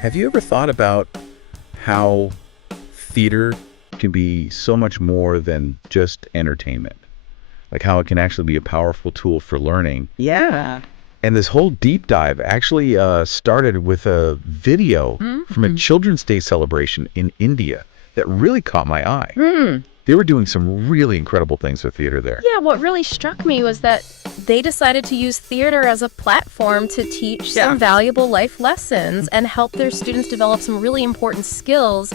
Have you ever thought about how theater can be so much more than just entertainment? Like how it can actually be a powerful tool for learning. Yeah. And this whole deep dive actually started with a video from a Children's Day celebration in India that really caught my eye. They were doing some really incredible things with theater there. Yeah, what really struck me was that they decided to use theater as a platform to teach some valuable life lessons and help their students develop some really important skills,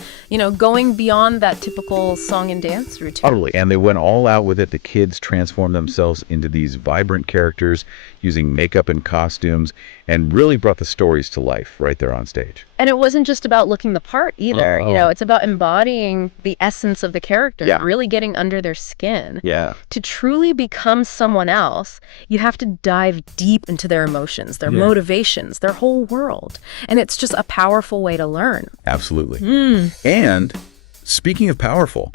going beyond that typical song and dance routine. Totally. And they went all out with it. The kids transformed themselves into these vibrant characters using makeup and costumes and really brought the stories to life right there on stage. And it wasn't just about looking the part either. It's about embodying the essence of the character, really getting under their skin. Yeah. To truly become someone else, you have to dive deep into their emotions, their motivations, their whole world. And it's just a powerful way to learn. Absolutely. And speaking of powerful,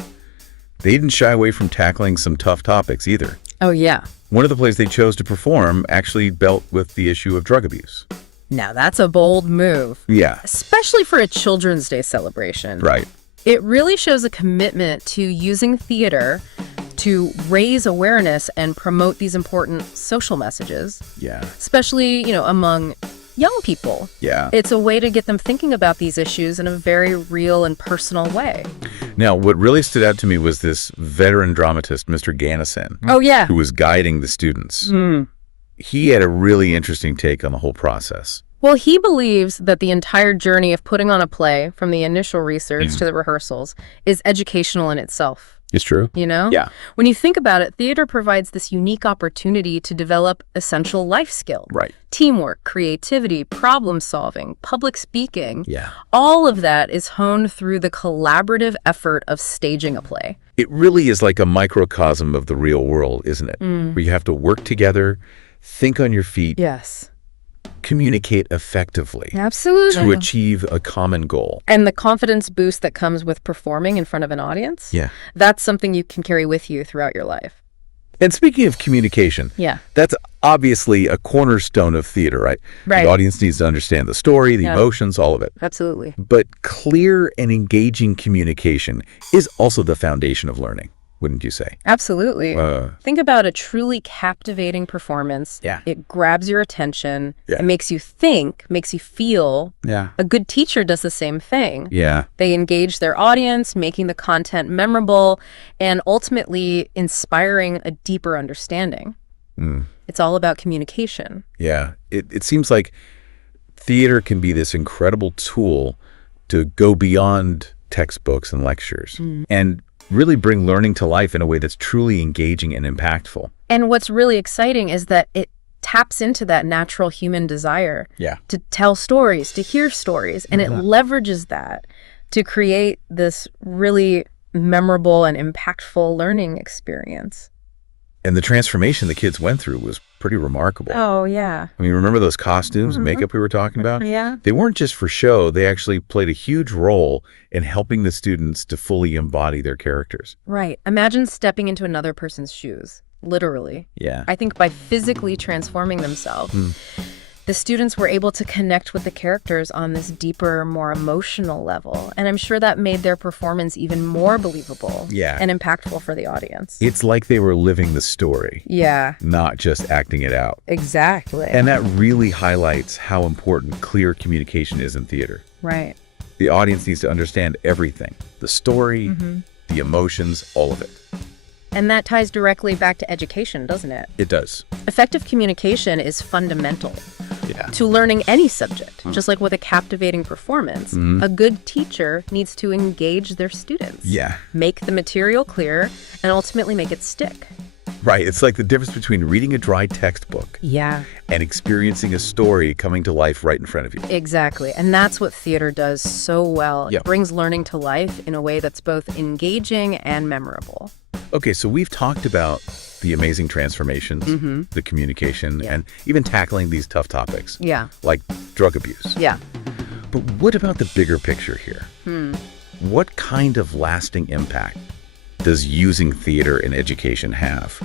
they didn't shy away from tackling some tough topics either. Oh, yeah. One of the plays they chose to perform actually dealt with the issue of drug abuse. Now, that's a bold move. Yeah. Especially for a Children's Day celebration. Right. It really shows a commitment to using theater to raise awareness and promote these important social messages. Yeah. Especially, among young people. Yeah. It's a way to get them thinking about these issues in a very real and personal way. Now, what really stood out to me was this veteran dramatist, Mr. Ganesan. Oh, yeah. Who was guiding the students. He had a really interesting take on the whole process. Well, he believes that the entire journey of putting on a play, from the initial research to the rehearsals, is educational in itself. It's true. Yeah. When you think about it, theater provides this unique opportunity to develop essential life skills. Right. Teamwork, creativity, problem solving, public speaking. Yeah. All of that is honed through the collaborative effort of staging a play. It really is like a microcosm of the real world, isn't it? Where you have to work together, think on your feet. Yes. Communicate effectively. Absolutely. To achieve a common goal. And the confidence boost that comes with performing in front of an audience. Yeah. That's something you can carry with you throughout your life. And speaking of communication, that's obviously a cornerstone of theater, right? Right. The audience needs to understand the story, the emotions, all of it. Absolutely. But clear and engaging communication is also the foundation of learning, wouldn't you say? Absolutely. Think about a truly captivating performance. Yeah. It grabs your attention. Yeah. It makes you think, makes you feel. Yeah. A good teacher does the same thing. Yeah. They engage their audience, making the content memorable and ultimately inspiring a deeper understanding. It's all about communication. Yeah. It seems like theater can be this incredible tool to go beyond textbooks and lectures and really bring learning to life in a way that's truly engaging and impactful. And what's really exciting is that it taps into that natural human desire to tell stories, to hear stories, and it leverages that to create this really memorable and impactful learning experience. And the transformation the kids went through was pretty remarkable. Oh, yeah. I mean, remember those costumes and makeup we were talking about? Yeah. They weren't just for show. They actually played a huge role in helping the students to fully embody their characters. Right. Imagine stepping into another person's shoes, literally. Yeah. I think by physically transforming themselves, the students were able to connect with the characters on this deeper, more emotional level. And I'm sure that made their performance even more believable and impactful for the audience. It's like they were living the story. Yeah. Not just acting it out. Exactly. And that really highlights how important clear communication is in theater. Right. The audience needs to understand everything. The story, the emotions, all of it. And that ties directly back to education, doesn't it? It does. Effective communication is fundamental to learning any subject. Just like with a captivating performance, a good teacher needs to engage their students. Yeah. Make the material clear and ultimately make it stick. Right. It's like the difference between reading a dry textbook and experiencing a story coming to life right in front of you. Exactly. And that's what theater does so well. It brings learning to life in a way that's both engaging and memorable. Okay, so we've talked about the amazing transformations, the communication, and even tackling these tough topics. Like drug abuse. But what about the bigger picture here? What kind of lasting impact does using theater in education have?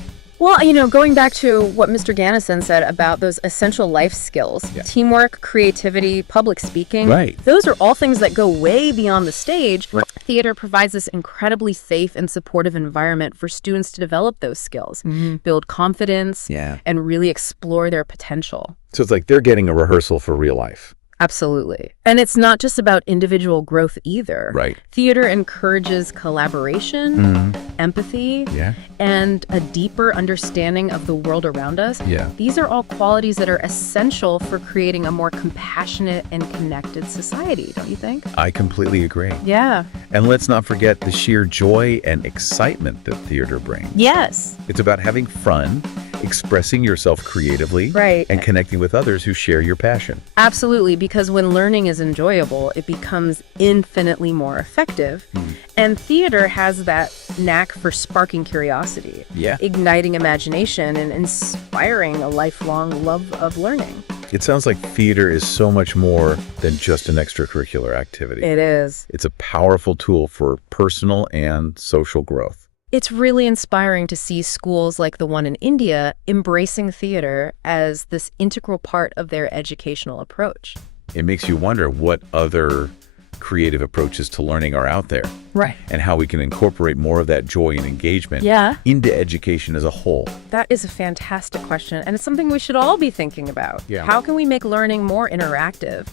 Well, going back to what Mr. Ganesan said about those essential life skills, teamwork, creativity, public speaking, those are all things that go way beyond the stage. Theater provides this incredibly safe and supportive environment for students to develop those skills, build confidence, and really explore their potential. So it's like they're getting a rehearsal for real life. Absolutely. And it's not just about individual growth either. Right. Theater encourages collaboration, empathy, and a deeper understanding of the world around us. These are all qualities that are essential for creating a more compassionate and connected society, don't you think? I completely agree. Yeah. And let's not forget the sheer joy and excitement that theater brings. Yes. It's about having fun, expressing yourself creatively, and connecting with others who share your passion. Absolutely, because when learning is enjoyable, it becomes infinitely more effective. And theater has that knack for sparking curiosity, igniting imagination, and inspiring a lifelong love of learning. It sounds like theater is so much more than just an extracurricular activity. It is. It's a powerful tool for personal and social growth. It's really inspiring to see schools like the one in India embracing theater as this integral part of their educational approach. It makes you wonder what other creative approaches to learning are out there. Right. And how we can incorporate more of that joy and engagement into education as a whole. That is a fantastic question, and it's something we should all be thinking about. How can we make learning more interactive,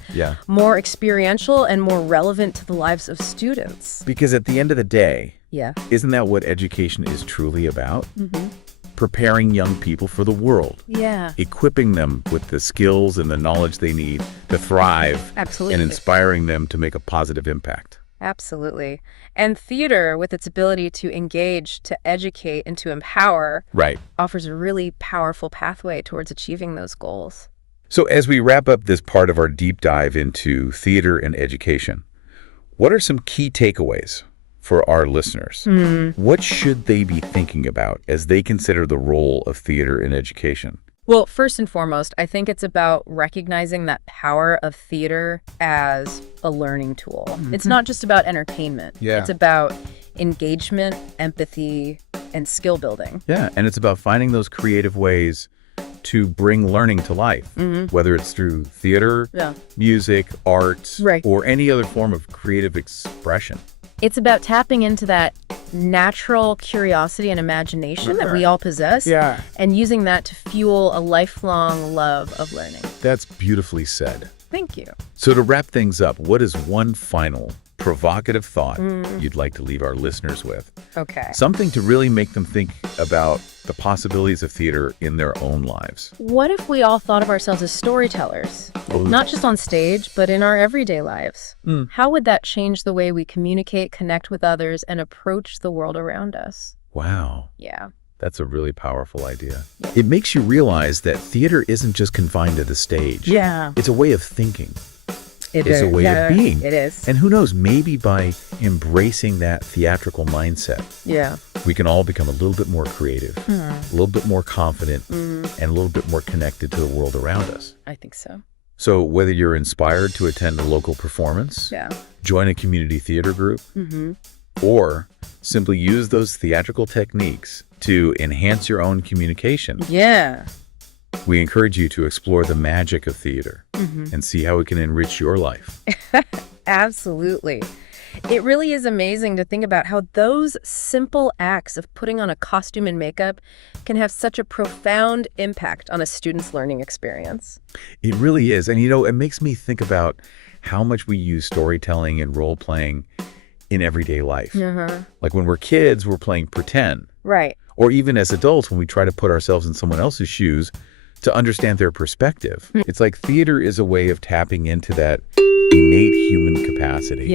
more experiential, and more relevant to the lives of students? Because at the end of the day, isn't that what education is truly about? Preparing young people for the world. Equipping them with the skills and the knowledge they need to thrive. Absolutely. And inspiring them to make a positive impact. Absolutely. And theater, with its ability to engage, to educate, and to empower, offers a really powerful pathway towards achieving those goals. So as we wrap up this part of our deep dive into theater and education, what are some key takeaways for our listeners? What should they be thinking about as they consider the role of theater in education? Well, first and foremost, I think it's about recognizing that power of theater as a learning tool. It's not just about entertainment. It's about engagement, empathy, and skill building. And it's about finding those creative ways to bring learning to life, whether it's through theater, music, art, or any other form of creative expression. It's about tapping into that natural curiosity and imagination that we all possess and using that to fuel a lifelong love of learning. That's beautifully said. Thank you. So to wrap things up, what is one final provocative thought you'd like to leave our listeners with? Okay. Something to really make them think about the possibilities of theater in their own lives. What if we all thought of ourselves as storytellers? Not just on stage, but in our everyday lives. How would that change the way we communicate, connect with others, and approach the world around us? Wow. Yeah. That's a really powerful idea. It makes you realize that theater isn't just confined to the stage. It's a way of thinking. It's a way of being. It is. And who knows, maybe by embracing that theatrical mindset, we can all become a little bit more creative, a little bit more confident, and a little bit more connected to the world around us. I think so. So whether you're inspired to attend a local performance, join a community theater group, or simply use those theatrical techniques to enhance your own communication, we encourage you to explore the magic of theater and see how it can enrich your life. Absolutely. It really is amazing to think about how those simple acts of putting on a costume and makeup can have such a profound impact on a student's learning experience. It really is. And, it makes me think about how much we use storytelling and role-playing in everyday life. Like when we're kids, we're playing pretend. Right. Or even as adults, when we try to put ourselves in someone else's shoes to understand their perspective. It's like theater is a way of tapping into that innate human capacity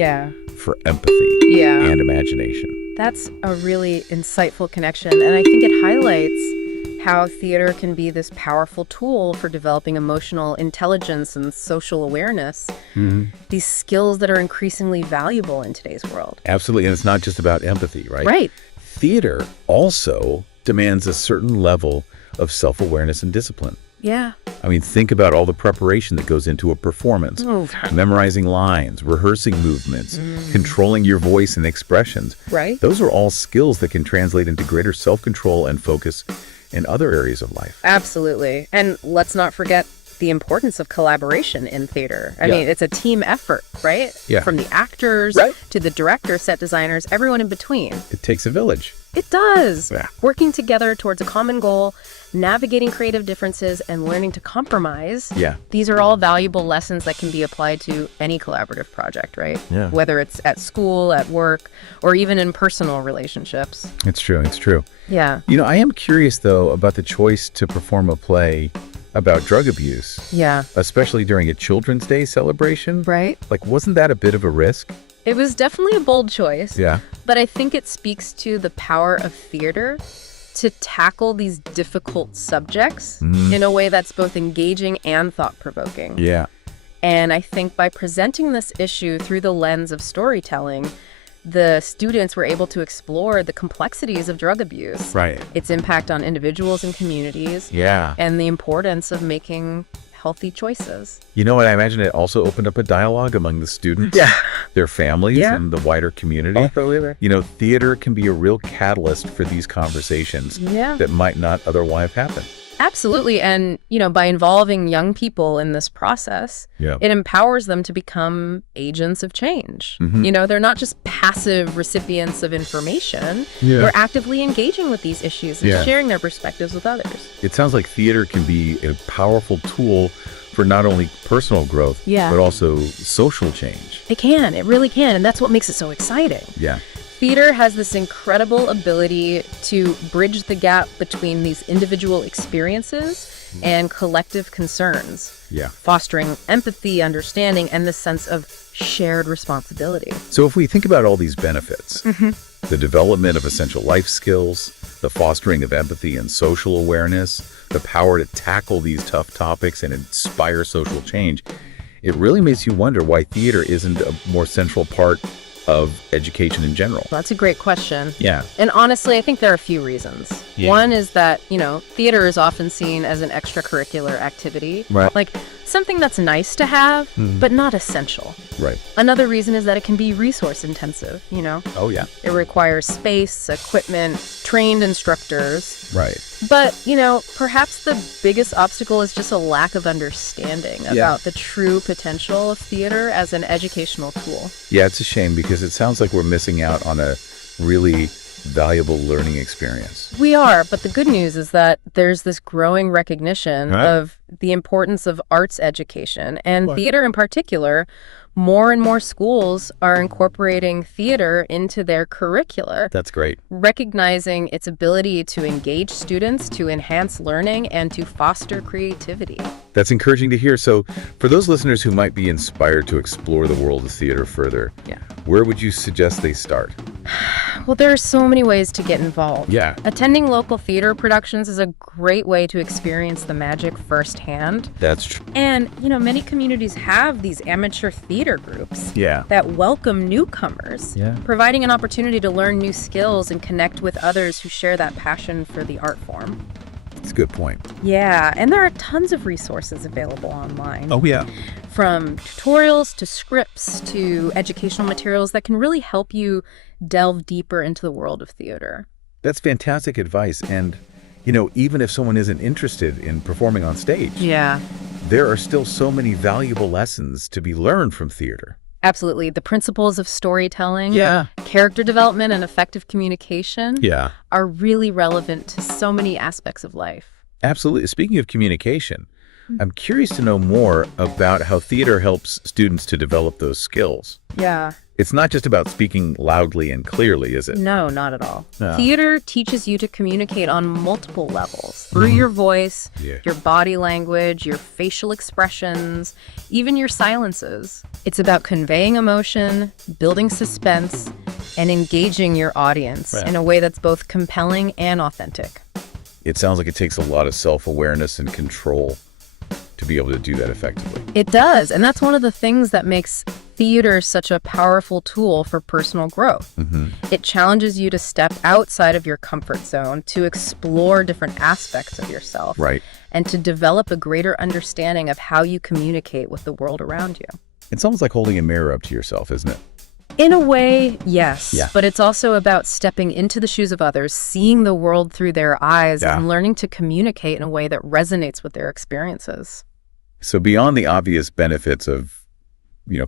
for empathy and imagination. That's a really insightful connection, and I think it highlights how theater can be this powerful tool for developing emotional intelligence and social awareness, these skills that are increasingly valuable in today's world. Absolutely, and it's not just about empathy, right? Right. Theater also demands a certain level of self-awareness and discipline. I mean, think about all the preparation that goes into a performance. Memorizing lines, rehearsing movements, controlling your voice and expressions. Right. Those are all skills that can translate into greater self-control and focus in other areas of life. Absolutely. And let's not forget the importance of collaboration in theater. I mean, it's a team effort, right? Yeah. From the actors to the director, set designers, everyone in between. It takes a village. It does. Yeah. Working together towards a common goal, navigating creative differences, and learning to compromise. Yeah. These are all valuable lessons that can be applied to any collaborative project, right? Yeah. Whether it's at school, at work, or even in personal relationships. It's true. It's true. Yeah. I am curious, though, about the choice to perform a play about drug abuse. Yeah. Especially during a Children's Day celebration. Right. Like, wasn't that a bit of a risk? It was definitely a bold choice. Yeah. But I think it speaks to the power of theater to tackle these difficult subjects in a way that's both engaging and thought-provoking. Yeah. And I think by presenting this issue through the lens of storytelling, the students were able to explore the complexities of drug abuse, Right. its impact on individuals and communities, Yeah. and the importance of making healthy choices. You know what? I imagine it also opened up a dialogue among the students, their families, and the wider community. Absolutely. Theater can be a real catalyst for these conversations that might not otherwise happen. Absolutely. And, by involving young people in this process, it empowers them to become agents of change. They're not just passive recipients of information. They're actively engaging with these issues and sharing their perspectives with others. It sounds like theater can be a powerful tool for not only personal growth, but also social change. It can. It really can. And that's what makes it so exciting. Yeah. Theater has this incredible ability to bridge the gap between these individual experiences and collective concerns, fostering empathy, understanding, and this sense of shared responsibility. So if we think about all these benefits, the development of essential life skills, the fostering of empathy and social awareness, the power to tackle these tough topics and inspire social change, it really makes you wonder why theater isn't a more central part of education in general. That's a great question. Yeah. And honestly, I think there are a few reasons. Yeah. One is that, theater is often seen as an extracurricular activity. Right. Like something that's nice to have, but not essential. Right. Another reason is that it can be resource intensive, Oh, yeah. It requires space, equipment, trained instructors. Right. But, perhaps the biggest obstacle is just a lack of understanding about the true potential of theater as an educational tool. Yeah, it's a shame because it sounds like we're missing out on a really valuable learning experience. We are, but the good news is that there's this growing recognition of the importance of arts education and theater in particular. More and more schools are incorporating theater into their curricula. That's great. Recognizing its ability to engage students, to enhance learning, and to foster creativity. That's encouraging to hear. So for those listeners who might be inspired to explore the world of theater further, where would you suggest they start? Well, there are so many ways to get involved. Yeah. Attending local theater productions is a great way to experience the magic firsthand. That's true. And, many communities have these amateur theater groups that welcome newcomers, providing an opportunity to learn new skills and connect with others who share that passion for the art form. That's a good point. Yeah, and there are tons of resources available online. Oh, yeah. From tutorials to scripts to educational materials that can really help you delve deeper into the world of theater. That's fantastic advice. And, even if someone isn't interested in performing on stage, there are still so many valuable lessons to be learned from theater. Absolutely. The principles of storytelling, character development, and effective communication are really relevant to so many aspects of life. Absolutely. Speaking of communication, I'm curious to know more about how theater helps students to develop those skills. Yeah. It's not just about speaking loudly and clearly, is it? No, not at all. No. Theater teaches you to communicate on multiple levels, through your voice, your body language, your facial expressions, even your silences. It's about conveying emotion, building suspense, and engaging your audience in a way that's both compelling and authentic. It sounds like it takes a lot of self-awareness and control to be able to do that effectively. It does, and that's one of the things that makes theater such a powerful tool for personal growth. It challenges you to step outside of your comfort zone, to explore different aspects of yourself, and to develop a greater understanding of how you communicate with the world around you. It's almost like holding a mirror up to yourself, isn't it? In a way, yes. Yeah. But it's also about stepping into the shoes of others, seeing the world through their eyes, and learning to communicate in a way that resonates with their experiences. So beyond the obvious benefits of,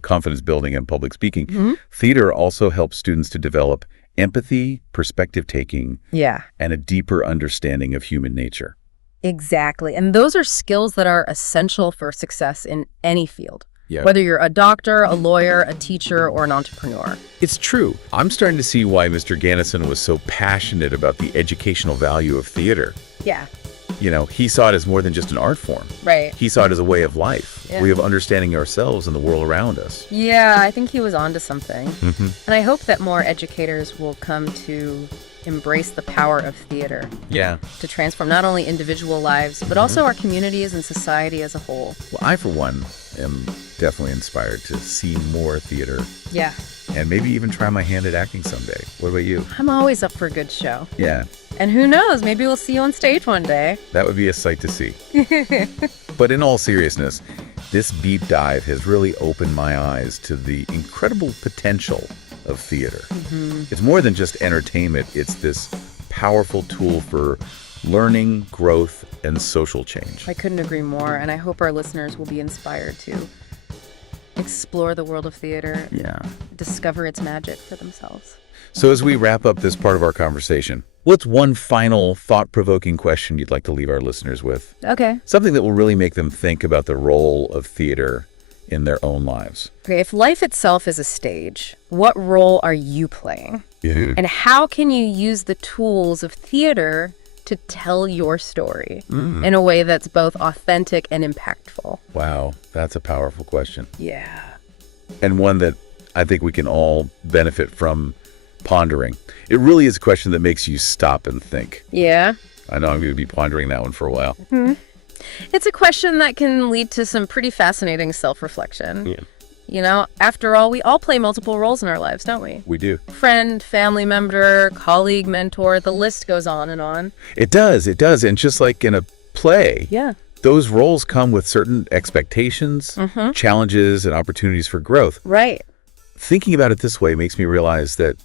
confidence building and public speaking, theater also helps students to develop empathy, perspective taking, and a deeper understanding of human nature. Exactly. And those are skills that are essential for success in any field. Yeah. Whether you're a doctor, a lawyer, a teacher, or an entrepreneur. It's true. I'm starting to see why Mr. Ganesan was so passionate about the educational value of theater. Yeah. He saw it as more than just an art form. Right. He saw it as a way of life, a way of understanding ourselves and the world around us. Yeah, I think he was onto something. And I hope that more educators will come to embrace the power of theater. Yeah. To transform not only individual lives, but also our communities and society as a whole. Well, I, for one, am definitely inspired to see more theater. Yeah. And maybe even try my hand at acting someday. What about you? I'm always up for a good show. Yeah. And who knows, maybe we'll see you on stage one day. That would be a sight to see. But in all seriousness, this deep dive has really opened my eyes to the incredible potential of theater. It's more than just entertainment. It's this powerful tool for learning, growth, and social change. I couldn't agree more, and I hope our listeners will be inspired to explore the world of theater, discover its magic for themselves. So as we wrap up this part of our conversation, what's one final thought-provoking question you'd like to leave our listeners with? Okay. Something that will really make them think about the role of theater in their own lives. Okay, if life itself is a stage, what role are you playing? Yeah. And how can you use the tools of theater to tell your story in a way that's both authentic and impactful? Wow, that's a powerful question. Yeah. And one that I think we can all benefit from pondering. It really is a question that makes you stop and think. Yeah. I know I'm going to be pondering that one for a while. It's a question that can lead to some pretty fascinating self-reflection. Yeah. After all, we all play multiple roles in our lives, don't we? We do. Friend, family member, colleague, mentor, the list goes on and on. It does. And just like in a play, those roles come with certain expectations, challenges, and opportunities for growth. Right. Thinking about it this way makes me realize that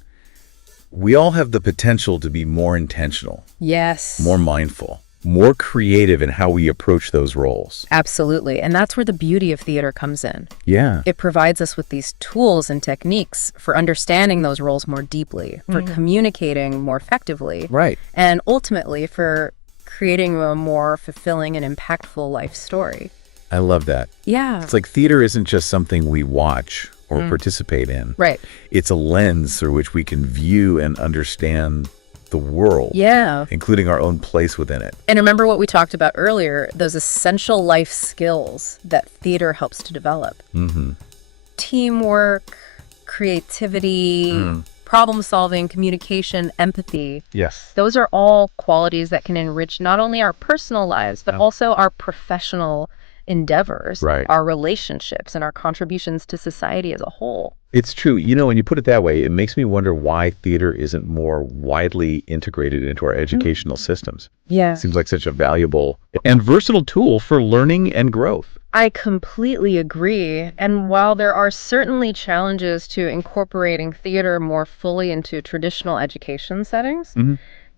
we all have the potential to be more intentional. Yes. More mindful, more creative in how we approach those roles. Absolutely. And that's where the beauty of theater comes in. Yeah. It provides us with these tools and techniques for understanding those roles more deeply, for communicating more effectively. Right. And ultimately for creating a more fulfilling and impactful life story. I love that. Yeah. It's like theater isn't just something we watch or participate in. Right. It's a lens through which we can view and understand the world. Yeah. Including our own place within it. And remember what we talked about earlier, those essential life skills that theater helps to develop. Teamwork, creativity, problem solving, communication, empathy. Yes. Those are all qualities that can enrich not only our personal lives, but also our professional endeavors, our relationships, and our contributions to society as a whole. It's true. When you put it that way, it makes me wonder why theater isn't more widely integrated into our educational systems. Yeah. It seems like such a valuable and versatile tool for learning and growth. I completely agree. And while there are certainly challenges to incorporating theater more fully into traditional education settings,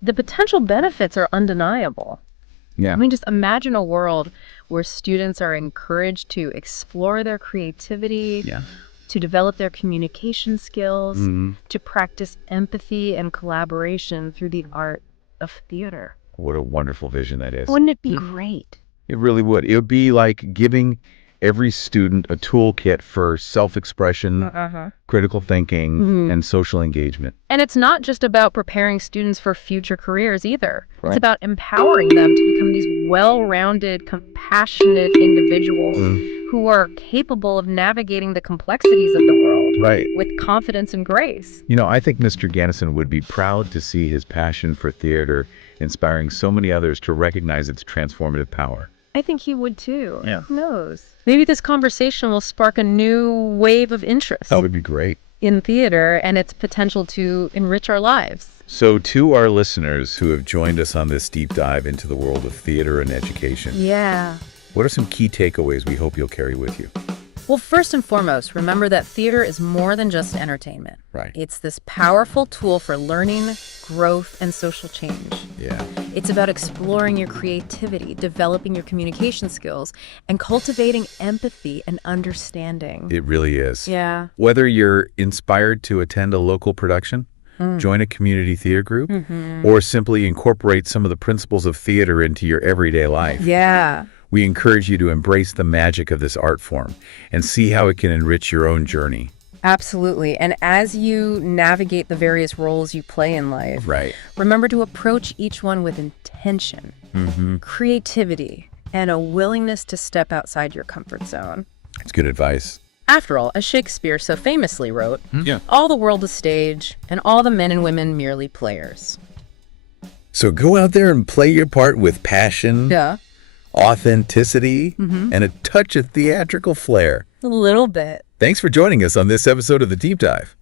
the potential benefits are undeniable. Yeah. I mean, just imagine a world where students are encouraged to explore their creativity, to develop their communication skills, to practice empathy and collaboration through the art of theater. What a wonderful vision that is. Wouldn't it be great? It really would. It would be like giving every student a toolkit for self-expression, critical thinking, and social engagement. And it's not just about preparing students for future careers either. Right. It's about empowering them to become these well-rounded, compassionate individuals who are capable of navigating the complexities of the world with confidence and grace. I think Mr. Ganesan would be proud to see his passion for theater inspiring so many others to recognize its transformative power. I think he would too. Yeah. Who knows? Maybe this conversation will spark a new wave of interest. That would be great. In theater and its potential to enrich our lives. So to our listeners who have joined us on this deep dive into the world of theater and education. Yeah. What are some key takeaways we hope you'll carry with you? Well, first and foremost, remember that theater is more than just entertainment. Right. It's this powerful tool for learning, growth, and social change. Yeah. It's about exploring your creativity, developing your communication skills, and cultivating empathy and understanding. It really is. Yeah. Whether you're inspired to attend a local production, join a community theater group, or simply incorporate some of the principles of theater into your everyday life. Yeah. We encourage you to embrace the magic of this art form and see how it can enrich your own journey. Absolutely. And as you navigate the various roles you play in life, remember to approach each one with intention, creativity, and a willingness to step outside your comfort zone. It's good advice. After all, as Shakespeare so famously wrote, all the world is stage, and all the men and women merely players. So go out there and play your part with passion, authenticity, and a touch of theatrical flair. A little bit. Thanks for joining us on this episode of The Deep Dive.